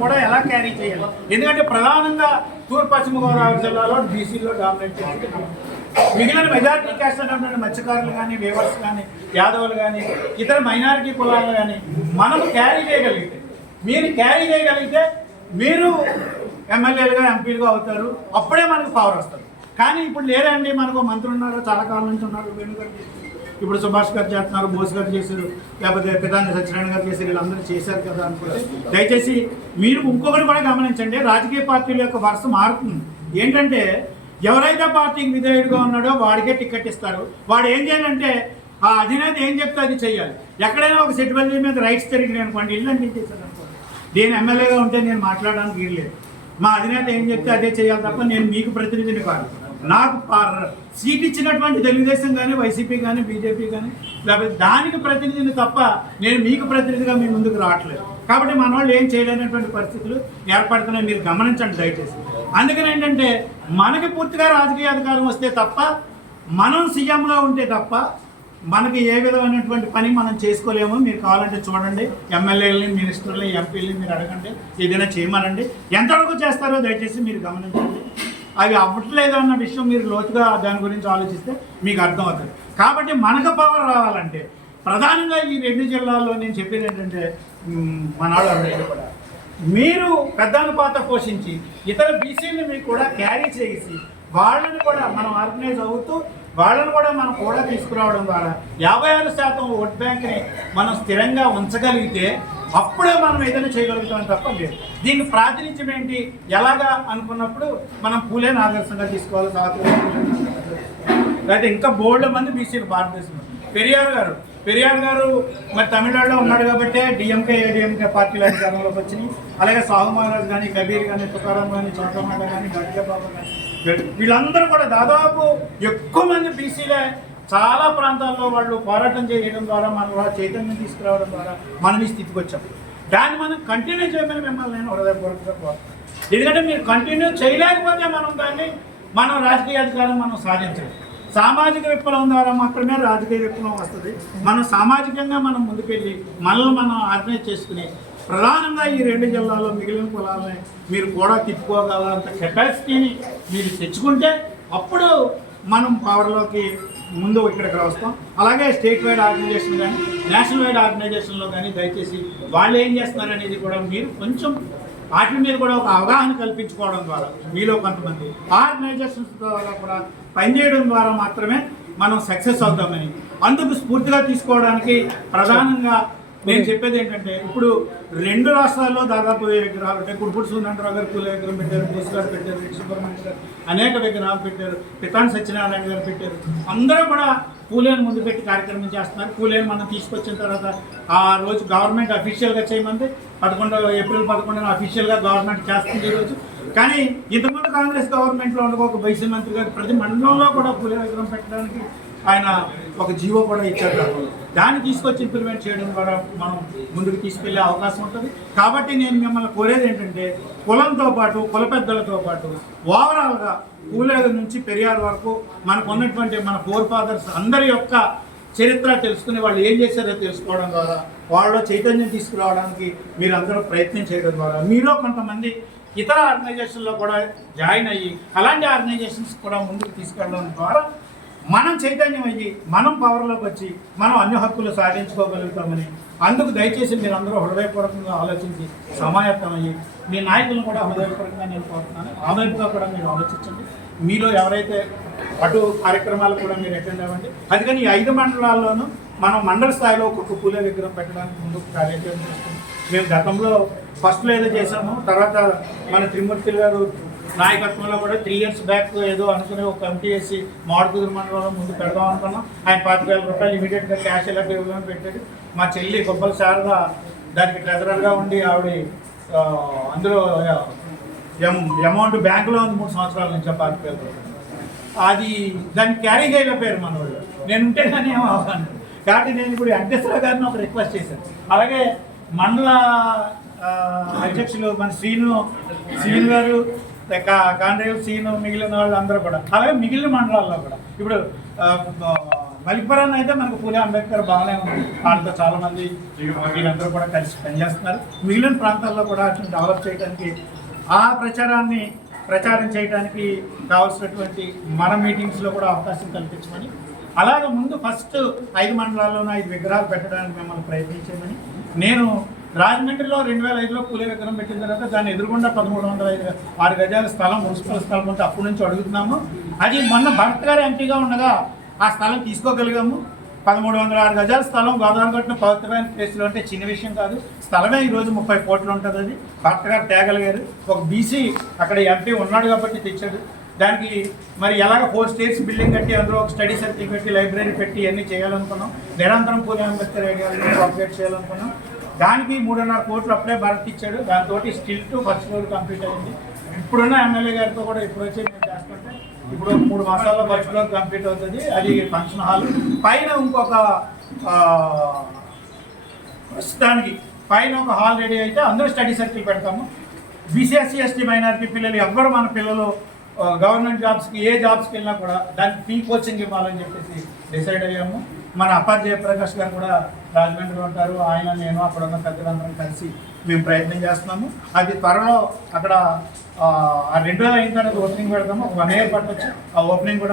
కూడా ఎలా క్యారీ చేయాలి? ఎందుకంటే ప్రధానంగా తూర్పు పశ్చిమ గోదావరి జిల్లాలో బీసీలో డామినేట్ చేస్తున్నాం మిగిలిన మెజారిటీ క్యాస్ట్ మత్స్యకారులు కానీ వేవర్స్ కానీ యాదవులు కానీ ఇతర మైనారిటీ కులాలు కానీ మనం క్యారీ చేయగలిగితే మీరు క్యారీ చేయగలిగితే మీరు ఎమ్మెల్యేలుగా ఎంపీలుగా అవుతారు. అప్పుడే మనకు పవర్ వస్తుంది. కానీ ఇప్పుడు లేదండి మనకు మంత్రులు ఉన్నారు చాలా కాలం నుంచి ఉన్నారు వేణుగారు. ఇప్పుడు సుభాష్ గారు చేస్తున్నారు బోస్ గారు చేశారు లేకపోతే పితాన్ని సత్యనారాయణ గారు చేశారు వీళ్ళందరూ చేశారు కదా అనుకుంటే దయచేసి మీరు ఇంకొకటి కూడా గమనించండి రాజకీయ పార్టీల యొక్క వరుస మారుతుంది. ఏంటంటే ఎవరైతే పార్టీకి విధేయుడిగా ఉన్నాడో వాడికే టికెట్ ఇస్తారు. వాడు ఏం చేయాలంటే ఆ అధినేత ఏం చెప్తే అది చేయాలి ఎక్కడైనా ఒక సెట్ మీద రైట్స్ జరిగినాయి అనుకోండి ఇల్లు అంటే చేశారు అనుకోండి. నేను ఎమ్మెల్యేగా ఉంటే నేను మాట్లాడడానికి వీల్లేదు మా అధినేత ఏం చెప్తే అదే చేయాలి తప్ప నేను మీకు ప్రతినిధిని కాదు. నాకు సీట్ ఇచ్చినటువంటి తెలుగుదేశం కానీ వైసీపీ కానీ బీజేపీ కానీ లేకపోతే దానికి ప్రతినిధిని తప్ప నేను మీకు ప్రతినిధిగా మీ ముందుకు రావట్లేదు. కాబట్టి మన వాళ్ళు ఏం చేయలేనటువంటి పరిస్థితులు ఏర్పడుతున్నాయి. మీరు గమనించండి దయచేసి. అందుకని ఏంటంటే మనకి పూర్తిగా రాజకీయ అధికారం వస్తే తప్ప మనం సీఎంగా ఉంటే తప్ప మనకి ఏ విధమైనటువంటి పని మనం చేసుకోలేము మీరు కావాలంటే చూడండి. ఎమ్మెల్యేలని మినిస్టర్లని ఎంపీలని మీరు అడగండి. ఏదైనా చేయమనండి. ఎంతవరకు చేస్తారో దయచేసి మీరు గమనించండి. అవి అవ్వట్లేదు అన్న విషయం మీరు లోతుగా దాని గురించి ఆలోచిస్తే మీకు అర్థమవుతుంది కాబట్టి మనకు పవర్ రావాలంటే ప్రధానంగా ఈ రెండు జిల్లాల్లో నేను చెప్పేది ఏంటంటే మ్, మనాడు కూడా. మీరు పెద్దాన పాత్ర పోషించి ఇతర బీసీలను మీకు కూడా క్యారీ చేసి వాళ్ళని కూడా మనం ఆర్గనైజ్ అవుతూ వాళ్ళని కూడా మనం కూడా తీసుకురావడం ద్వారా యాభై ఆరు శాతం ఓట్ బ్యాంక్ని మనం స్థిరంగా ఉంచగలిగితే అప్పుడే మనం ఏదైనా చేయగలుగుతాం తప్ప లేదు. దీనికి ప్రాతినిధ్యం ఏంటి? ఎలాగా అనుకున్నప్పుడు మనం పూలేని ఆదర్శంగా తీసుకోవాలి సావిత్రిబాయి అయితే ఇంకా బోల్డ్ మంది బీసీలు భారతదేశంలో. పెరియార్ గారు. పెరియార్ గారు మరి తమిళనాడులో ఉన్నాడు కాబట్టి డిఎంకే ఏడిఎంకే పార్టీలు అధికారంలోకి వచ్చినాయి. అలాగే సాహు మహారాజ్ కానీ కబీర్ కానీ తుకారాం కానీ చోటమాట కానీ గడ్కే బాబు కానీ వీళ్ళందరూ కూడా దాదాపు ఎక్కువ మంది బీసీలే చాలా ప్రాంతాల్లో వాళ్ళు పోరాటం చేయడం ద్వారా మన చైతన్యం తీసుకురావడం ద్వారా మనం ఈ స్థితికి వచ్చాం. దాన్ని మనం కంటిన్యూ చేయమని మిమ్మల్ని నేను హృదయపూర్వకంగా కోరుతున్నాను. ఎందుకంటే మీరు కంటిన్యూ చేయలేకపోతే మనం దాన్ని మనం రాజకీయ అధికారం మనం సాధించలేం. సామాజిక విప్లవం ద్వారా మాత్రమే రాజకీయ విప్లవం వస్తుంది. మనం సామాజికంగా మనం ముందుకెళ్ళి మనల్ని మనం ఆర్గనైజ్ చేసుకుని ప్రధానంగా ఈ రెండు జిల్లాల్లో మిగిలిన కులాలని మీరు కూడా తిప్పుకోగలంత కెపాసిటీని మీరు తెచ్చుకుంటే అప్పుడు మనం పవర్లోకి ముందు ఇక్కడికి వస్తాం అలాగే స్టేట్ వైడ్ ఆర్గనైజేషన్ కానీ నేషనల్ వైడ్ ఆర్గనైజేషన్లో కానీ దయచేసి వాళ్ళు ఏం చేస్తున్నారు అనేది కూడా మీరు కొంచెం వాటి మీద కూడా ఒక అవగాహన కల్పించుకోవడం ద్వారా మీలో కొంతమంది ఆర్గనైజేషన్స్ ద్వారా కూడా పనిచేయడం ద్వారా మాత్రమే మనం సక్సెస్ అవుతామని. అందుకు స్ఫూర్తిగా తీసుకోవడానికి ప్రధానంగా నేను చెప్పేది ఏంటంటే ఇప్పుడు రెండు రాష్ట్రాల్లో దాదాపు విగ్రహాలు అంటే కుడుపుడు సుందరరావు గారు పూల విగ్రహం పెట్టారు బోస్ గారు పెట్టారు రెడ్డి సుబ్రహ్మణ్యం గారు అనేక విగ్రహాలు పెట్టారు పితాన్ సత్యనారాయణ గారు పెట్టారు. అందరూ కూడా పూలేని ముందు పెట్టి కార్యక్రమం చేస్తున్నారు. పూలేని మనం తీసుకొచ్చిన తర్వాత ఆ రోజు గవర్నమెంట్ అఫీషియల్గా చేయమంది పదకొండు ఏప్రిల్ పదకొండున అఫీషియల్గా గవర్నమెంట్ చేస్తుంది ఈరోజు కానీ ఇంతకుముందు కాంగ్రెస్ గవర్నమెంట్లో ఉన్న ఒక వైసీ మంత్రి గారు ప్రతి మండలంలో కూడా పూలే విగ్రహం పెట్టడానికి ఆయన ఒక జీవో కూడా ఇచ్చారు. దాన్ని తీసుకొచ్చి ఇంప్లిమెంట్ చేయడం ద్వారా మనం ముందుకు తీసుకెళ్ళే అవకాశం ఉంటుంది. కాబట్టి నేను మిమ్మల్ని కోరేది ఏంటంటే కులంతో పాటు కుల పెద్దలతో పాటు ఓవరాల్గా పూలేరు నుంచి పెరియార్ వరకు మనకు ఉన్నటువంటి మన ఫోర్ ఫాదర్స్ అందరి యొక్క చరిత్ర తెలుసుకుని వాళ్ళు ఏం చేశారో తెలుసుకోవడం ద్వారా వాళ్ళలో చైతన్యం తీసుకురావడానికి మీరు అందరూ ప్రయత్నం చేయడం ద్వారా మీలో కొంతమంది ఇతర ఆర్గనైజేషన్లో కూడా జాయిన్ అయ్యి అలాంటి ఆర్గనైజేషన్స్ కూడా ముందుకు తీసుకెళ్ళడం ద్వారా మనం చైతన్యం అయ్యి మనం పవర్లోకి వచ్చి మనం అన్ని హక్కులు సాధించుకోగలుగుతామని అందుకు దయచేసి మీరు అందరూ హృదయపూర్వకంగా ఆలోచించి సమాయత్తమయ్యి మీ నాయకులను కూడా హృదయపూర్వకంగా నేను కోరుతున్నాను. ఆ కూడా మీరు ఆలోచించండి. మీలో ఎవరైతే అటు కార్యక్రమాలు కూడా మీరు అటెండ్ అవ్వండి. అందుకని ఈ ఐదు మండలాల్లోనూ మనం మండల స్థాయిలో ఒక్కొక్క పూల విగ్రహం పెట్టడానికి ముందుకు కార్యక్రమం చేస్తాం మేము గతంలో ఫస్ట్లో ఏదో చేసాము తర్వాత మన త్రిమూర్తి గారు నాయకత్వంలో కూడా త్రీ ఇయర్స్ బ్యాక్ ఏదో అనుకుని ఒక కమిటీ వేసి మాడుకుదురు మండలంలో ముందు పెడదాం అనుకున్నాం. ఆయన పాతిక వేల రూపాయలు ఇమీడియట్గా క్యాష్ ఎలా ఇవ్వాలని పెట్టాడు. మా చెల్లి గొప్పల శారద దానికి ట్రెజరర్గా ఉండి ఆవిడ అందులో అమౌంట్ బ్యాంకులో ఉంది మూడు సంవత్సరాల నుంచి పాతిక వేల రూపాయలు. అది దాన్ని క్యారీ చేయలేకపోయారు మన వాళ్ళు నేను ఉంటే కానీ ఏమో కాబట్టి నేను ఇప్పుడు వెంకటేశ్వర గారిని ఒక రిక్వెస్ట్ చేశాను. అలాగే మండల అధ్యక్షులు మన శ్రీను శ్రీను గారు కాండ్రేవ్ సీను మిగిలిన వాళ్ళు అందరూ కూడా. అలాగే మిగిలిన మండలాల్లో కూడా. ఇప్పుడు ఆ, మలిపురాన్ని అయితే మనకు పూలే అంబేద్కర్ బాగానే ఉంది. వాళ్ళతో చాలామంది వీళ్ళందరూ కూడా కలిసి పనిచేస్తున్నారు. మిగిలిన ప్రాంతాల్లో కూడా వాటిని డెవలప్ చేయడానికి ఆ ప్రచారాన్ని ప్రచారం చేయడానికి కావాల్సినటువంటి మన మీటింగ్స్లో కూడా అవకాశం కల్పించమని అలాగే ముందు ఫస్ట్ ఐదు మండలాల్లోనూ ఐదు విగ్రహాలు పెట్టడానికి మిమ్మల్ని ప్రయత్నించమని నేను రాజమండ్రిలో రెండు వేల ఐదులో పూలే విగ్రహం పెట్టిన తర్వాత దాన్ని ఎదురుగుండా పదమూడు వందల ఐదు ఆరు గజాల స్థలం మున్సిపల్ స్థలం ఉంటే అప్పటి నుంచి అడుగుతున్నాము. అది మొన్న భరత్ గారు ఎంపీగా ఉండగా ఆ స్థలం తీసుకోగలిగాము. పదమూడు వందల ఆరు గజాల స్థలం గోదావరి గట్టున పవిత్రమైన ప్లేస్లో అంటే చిన్న విషయం కాదు. స్థలమే ఈరోజు ముప్పై కోట్లు ఉంటుంది అది. భర్త గారు తేగలిగారు. ఒక బీసీ అక్కడ ఎంపీ ఉన్నాడు కాబట్టి తెచ్చాడు. దానికి మరి ఎలాగ ఫోర్ స్టేట్స్ బిల్డింగ్ కట్టి అందులో ఒక స్టడీ సర్కిల్ పెట్టి లైబ్రరీ పెట్టి ఇవన్నీ చేయాలనుకున్నాం. నిరంతరం పూలే అంబేద్కర్ అప్డేట్ చేయాలనుకున్నాం. దానికి మూడున్నర కోట్లు అప్పుడే భరత్ ఇచ్చాడు. దాంతో still to first floor complete అయింది. ఇప్పుడున్న ఎమ్మెల్యే గారితో కూడా ఇప్పుడు వచ్చి మేము చేస్తుంటే ఇప్పుడు మూడు మాసాల్లో ఫస్ట్ ఫ్లోర్ కంప్లీట్ అవుతుంది. అది ఫంక్షన్ హాల్. పైన ఇంకొక ప్రస్తుతానికి పైన ఒక హాల్ రెడీ అయితే అందరూ స్టడీ సర్కిల్ పెడతాము. బీసీఎస్సీ ఎస్టీ మైనారిటీ పిల్లలు ఎవ్వరు మన పిల్లలు గవర్నమెంట్ జాబ్స్కి ఏ జాబ్స్కి వెళ్ళినా కూడా దానికి ఫ్రీ కోచింగ్ ఇవ్వాలని చెప్పేసి డిసైడ్ అయ్యాము. మన అప్పార్ జయప్రకాష్ గారు కూడా రాజమండ్రిలో ఉంటారు. ఆయన నేను అక్కడ ఉన్న పెద్దలందరం కలిసి మేము ప్రయత్నం చేస్తున్నాము. అది త్వరలో అక్కడ రెండు వేల అయిన తర్వాత ఓపెనింగ్ పెడతాము. ఒక వన్ ఇయర్ పట్టొచ్చు. ఆ ఓపెనింగ్ కూడా